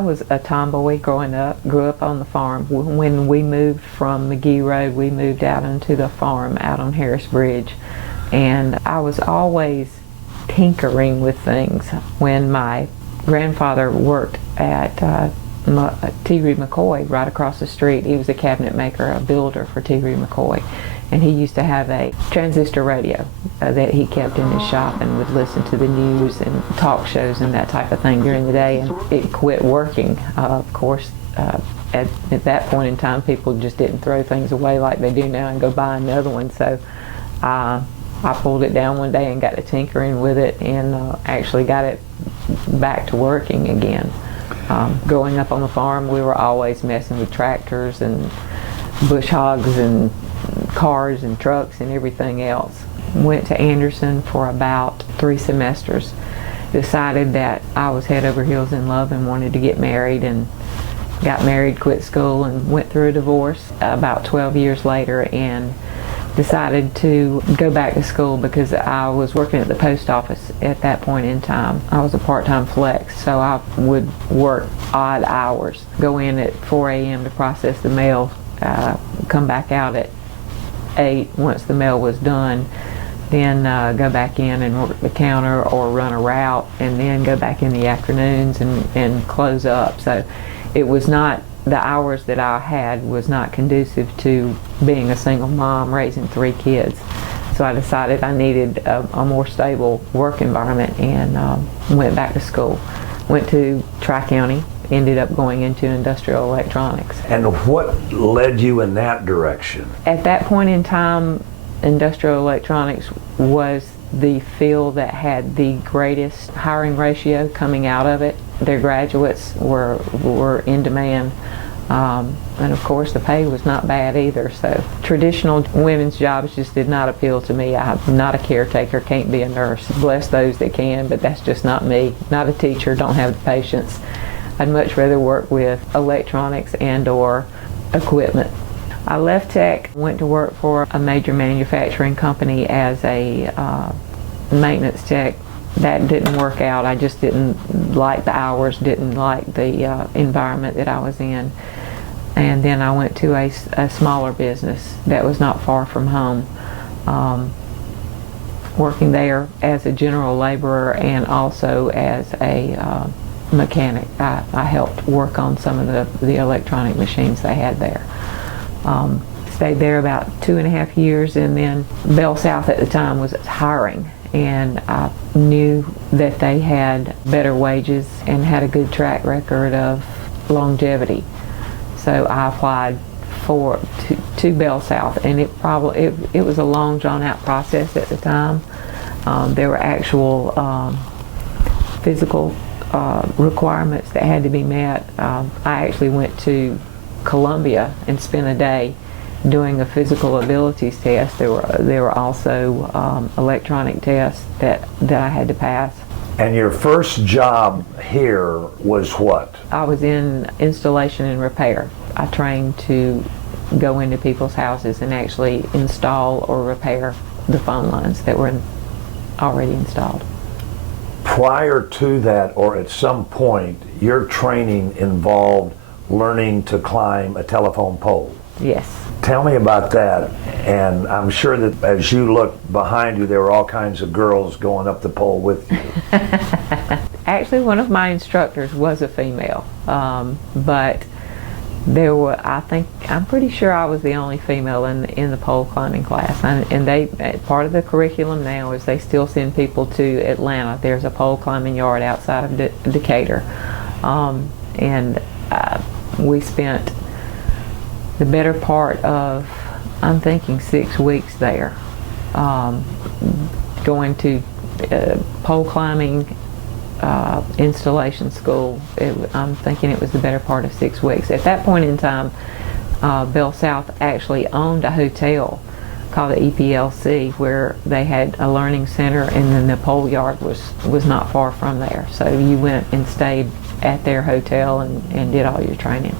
was a tomboy growing up, grew up on the farm. When we moved from McGee Road, we moved out onto the farm out on Harris Bridge. And I was always tinkering with things. When my grandfather worked at T. Reed McCoy right across the street, he was a cabinet maker, a builder for T. Reed McCoy. And he used to have a transistor radio that he kept in his shop and would listen to the news and talk shows and that type of thing during the day. And it quit working. Of course, at that point in time, people just didn't throw things away like they do now and go buy another one. So I pulled it down one day and got to tinkering with it and actually got it back to working again. Growing up on the farm, we were always messing with tractors and bush hogs and cars and trucks and everything else. Went to Anderson for about 3 semesters. Decided that I was head over heels in love and wanted to get married, and got married, quit school, and went through a divorce about 12 years later, and decided to go back to school because I was working at the post office at that point in time. I was a part-time flex, so I would work odd hours, go in at 4 a.m. to process the mail, come back out at 8 once the mail was done, then go back in and work the counter or run a route, and then go back in the afternoons and close up. So it was not, the hours that I had was not conducive to being a single mom raising 3 kids. So I decided I needed a more stable work environment and went back to school. Went to Tri-County, ended up going into industrial electronics. And what led you in that direction? At that point in time, industrial electronics was the field that had the greatest hiring ratio coming out of it. Their graduates were in demand. And of course the pay was not bad either. So traditional women's jobs just did not appeal to me. I'm not a caretaker, can't be a nurse. Bless those that can, but that's just not me. Not a teacher, don't have the patience. I'd much rather work with electronics and or equipment. I left tech, went to work for a major manufacturing company as a maintenance tech. That didn't work out. I just didn't like the hours, didn't like the environment that I was in. And then I went to a smaller business that was not far from home, working there as a general laborer and also as a mechanic. I helped work on some of the electronic machines they had there. Stayed there about 2.5 years, and then Bell South at the time was hiring, and I knew that they had better wages and had a good track record of longevity. So I applied to Bell South, and it was a long drawn out process at the time. There were actual physical requirements that had to be met. I actually went to Columbia and spent a day doing a physical abilities test. There were also electronic tests that I had to pass. And your first job here was what? I was in installation and repair. I trained to go into people's houses and actually install or repair the phone lines that were already installed. Prior to that, or at some point, your training involved learning to climb a telephone pole. Yes. Tell me about that. And I'm sure that as you look behind you, there were all kinds of girls going up the pole with you. Actually, one of my instructors was a female, but there were, I'm pretty sure I was the only female in the pole climbing class. And they, part of the curriculum now is they still send people to Atlanta. There's a pole climbing yard outside of Decatur, and we spent the better part of, I'm thinking, 6 weeks there, going to pole climbing installation school. I'm thinking it was the better part of 6 weeks. At that point in time, Bell South actually owned a hotel called the EPLC, where they had a learning center, and then the pole yard was not far from there. So you went and stayed at their hotel and did all your training.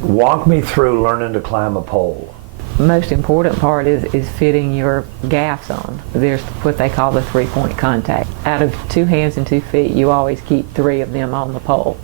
Walk me through learning to climb a pole. Most important part is fitting your gaffs on. There's what they call the 3-point contact. Out of 2 hands and 2 feet, you always keep 3 of them on the pole.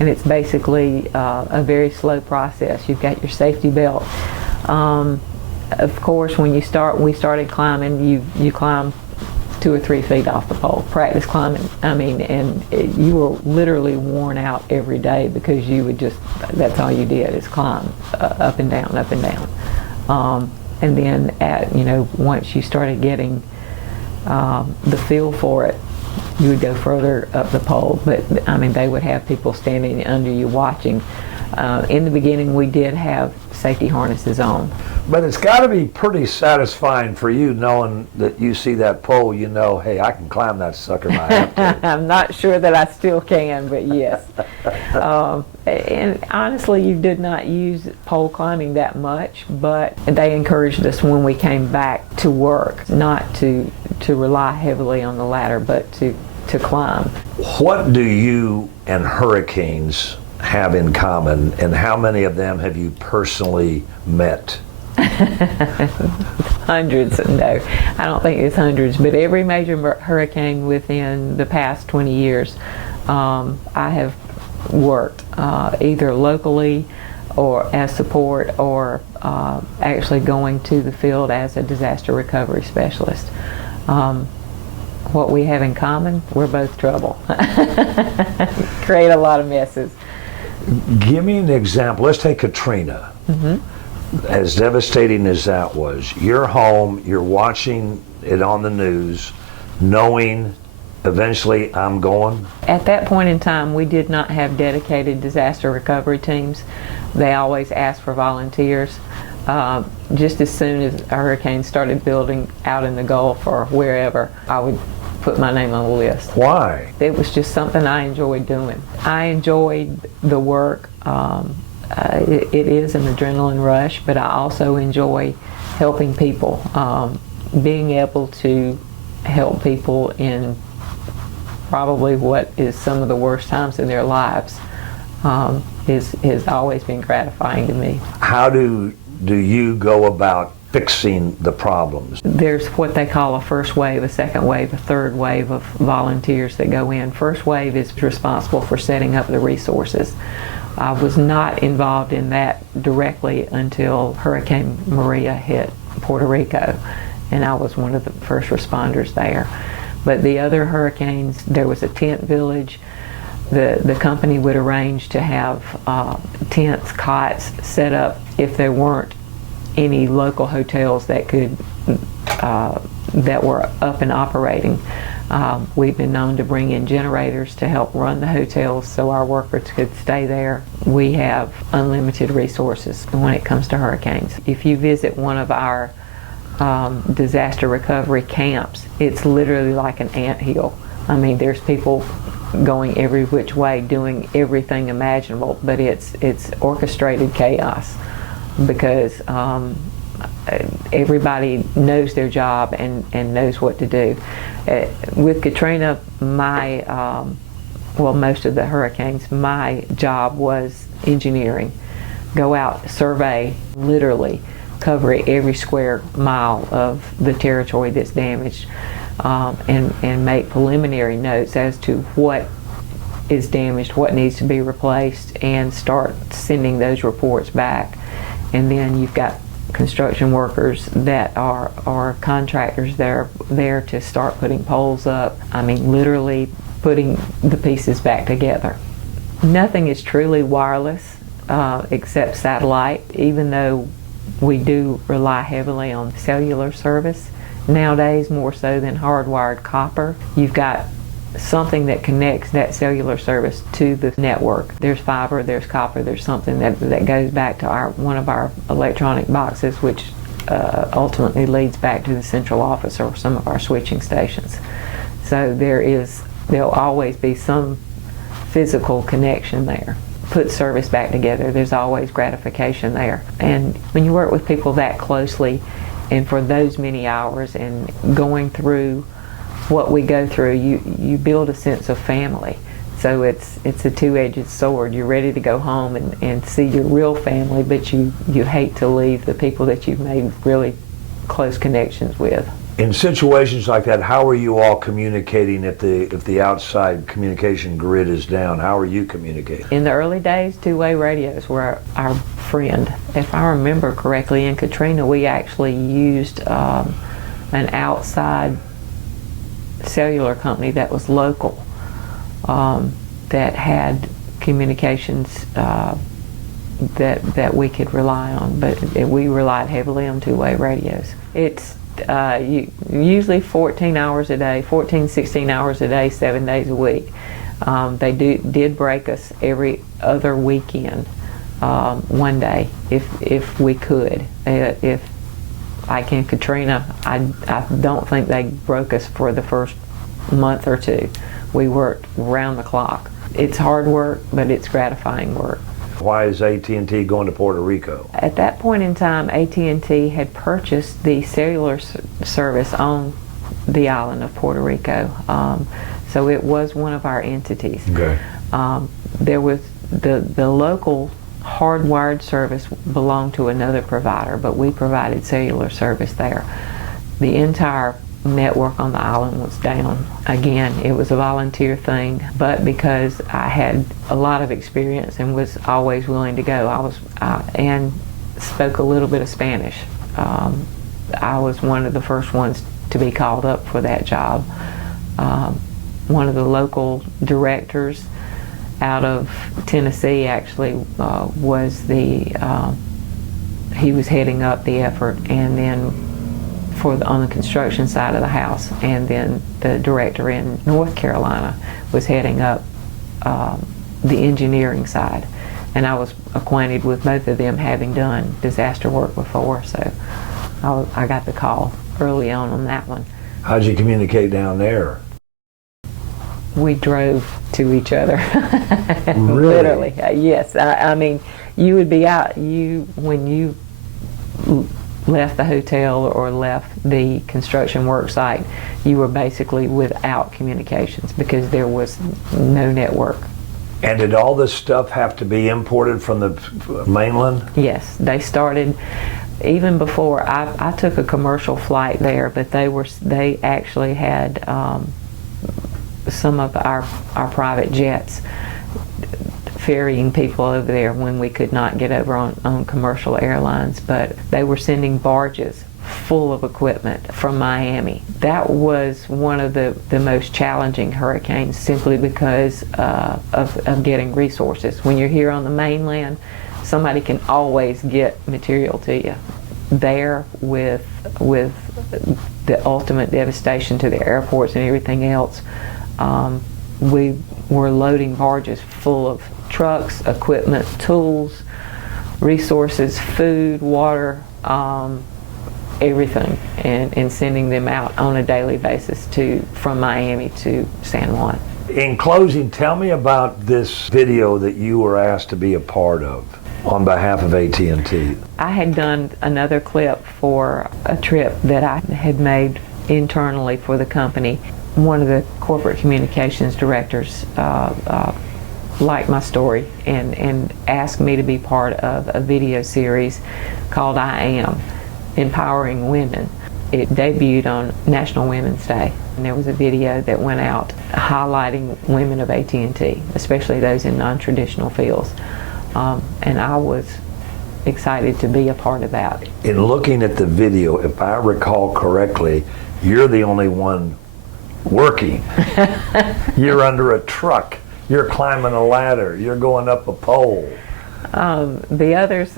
and it's basically a very slow process. You've got your safety belt. Of course, when we started climbing, you climb 2 or 3 feet off the pole, practice climbing. I mean, and you were literally worn out every day because you would that's all you did is climb up and down, up and down. And then once you started getting the feel for it, you would go further up the pole. But I mean, they would have people standing under you watching. In the beginning, we did have safety harnesses on. But it's got to be pretty satisfying for you knowing that you see that pole, you know, hey, I can climb that sucker if I have to. I'm not sure that I still can, but yes. And honestly, you did not use pole climbing that much, but they encouraged us when we came back to work, not to rely heavily on the ladder, but to climb. What do you and hurricanes have in common, and how many of them have you personally met? Hundreds. No, I don't think it's hundreds, but every major hurricane within the past 20 years, I have worked either locally or as support, or actually going to the field as a disaster recovery specialist. What we have in common, we're both trouble. Create a lot of messes. Give me an example. Let's take Katrina. Mm-hmm. As devastating as that was, you're home, you're watching it on the news, knowing eventually I'm going. At that point in time, we did not have dedicated disaster recovery teams. They always asked for volunteers. Just as soon as a hurricane started building out in the Gulf or wherever, I would put my name on the list. Why? It was just something I enjoyed doing. I enjoyed the work. It is an adrenaline rush, but I also enjoy helping people. Being able to help people in probably what is some of the worst times in their lives has always been gratifying to me. How do you go about fixing the problems? There's what they call a first wave, a second wave, a third wave of volunteers that go in. First wave is responsible for setting up the resources. I was not involved in that directly until Hurricane Maria hit Puerto Rico, and I was one of the first responders there. But the other hurricanes, there was a tent village. The company would arrange to have tents, cots set up if there weren't any local hotels that were up and operating. We've been known to bring in generators to help run the hotels so our workers could stay there. We have unlimited resources when it comes to hurricanes. If you visit one of our disaster recovery camps, it's literally like an anthill. I mean, there's people going every which way, doing everything imaginable, but it's orchestrated chaos because everybody knows their job and knows what to do. With Katrina, most of the hurricanes, my job was engineering. Go out, survey, literally cover every square mile of the territory that's damaged, and make preliminary notes as to what is damaged, what needs to be replaced, and start sending those reports back. And then you've got construction workers that are contractors that are there to start putting poles up. I mean, literally putting the pieces back together. Nothing is truly wireless except satellite, even though we do rely heavily on cellular service. Nowadays, more so than hardwired copper, you've got something that connects that cellular service to the network. There's fiber, there's copper, there's something that goes back to one of our electronic boxes, which ultimately leads back to the central office or some of our switching stations. So there'll always be some physical connection there. Put service back together, there's always gratification there. And when you work with people that closely and for those many hours and going through what we go through, you build a sense of family. So it's a two-edged sword. You're ready to go home and see your real family, but you hate to leave the people that you've made really close connections with. In situations like that, how are you all communicating if the outside communication grid is down? How are you communicating? In the early days, two-way radios were our friend. If I remember correctly, in Katrina, we actually used an outside cellular company that was local, that had communications that we could rely on, but we relied heavily on two-way radios. It's usually 14 hours a day, 14, 16 hours a day, 7 days a week. They did break us every other weekend, one day, if we could. If, like in Katrina, I don't think they broke us for the first month or two. We worked round the clock. It's hard work, but it's gratifying work. Why is AT&T going to Puerto Rico? At that point in time, AT&T had purchased the cellular service on the island of Puerto Rico. So it was one of our entities. Okay. There was the local hardwired service belonged to another provider, but we provided cellular service there. The entire network on the island was down. Again, it was a volunteer thing, but because I had a lot of experience and was always willing to go, and spoke a little bit of Spanish. I was one of the first ones to be called up for that job. One of the local directors out of Tennessee actually he was heading up the effort, and then on the construction side of the house, and then the director in North Carolina was heading up the engineering side. And I was acquainted with both of them, having done disaster work before, so I got the call early on that one. How'd you communicate down there? We drove to each other. Really? Literally, yes. I mean, you would be out, when you left the hotel or left the construction work site, you were basically without communications because there was no network. And did all this stuff have to be imported from the mainland? Yes, they started even before I took a commercial flight there, but they actually had some of our private jets ferrying people over there when we could not get over on commercial airlines, but they were sending barges full of equipment from Miami. That was one of the most challenging hurricanes, simply because of getting resources. When you're here on the mainland, somebody can always get material to you. There, with the ultimate devastation to the airports and everything else, we were loading barges full of trucks, equipment, tools, resources, food, water, everything, and sending them out on a daily basis from Miami to San Juan. In closing, tell me about this video that you were asked to be a part of on behalf of AT&T. I had done another clip for a trip that I had made internally for the company. One of the corporate communications directors liked my story and asked me to be part of a video series called I Am, Empowering Women. It debuted on National Women's Day, and there was a video that went out highlighting women of AT&T, especially those in non-traditional fields. And I was excited to be a part of that. In looking at the video, if I recall correctly, you're the only one working. You're under a truck. You're climbing a ladder. You're going up a pole. The others,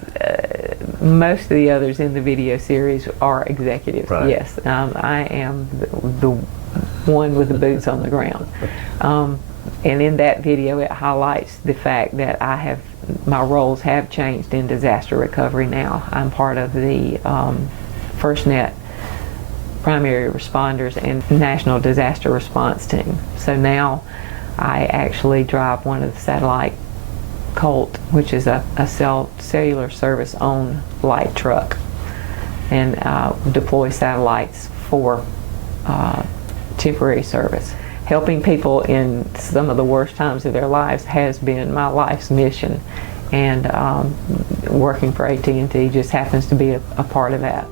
most of the others in the video series are executives. Right. Yes, I am the one with the boots on the ground. And in that video, it highlights the fact that my roles have changed in disaster recovery now. I'm part of the FirstNet primary responders and national disaster response team. So now I actually drive one of the satellite Colt, which is a cellular service owned light truck, and deploy satellites for temporary service. Helping people in some of the worst times of their lives has been my life's mission, and working for AT&T just happens to be a part of that.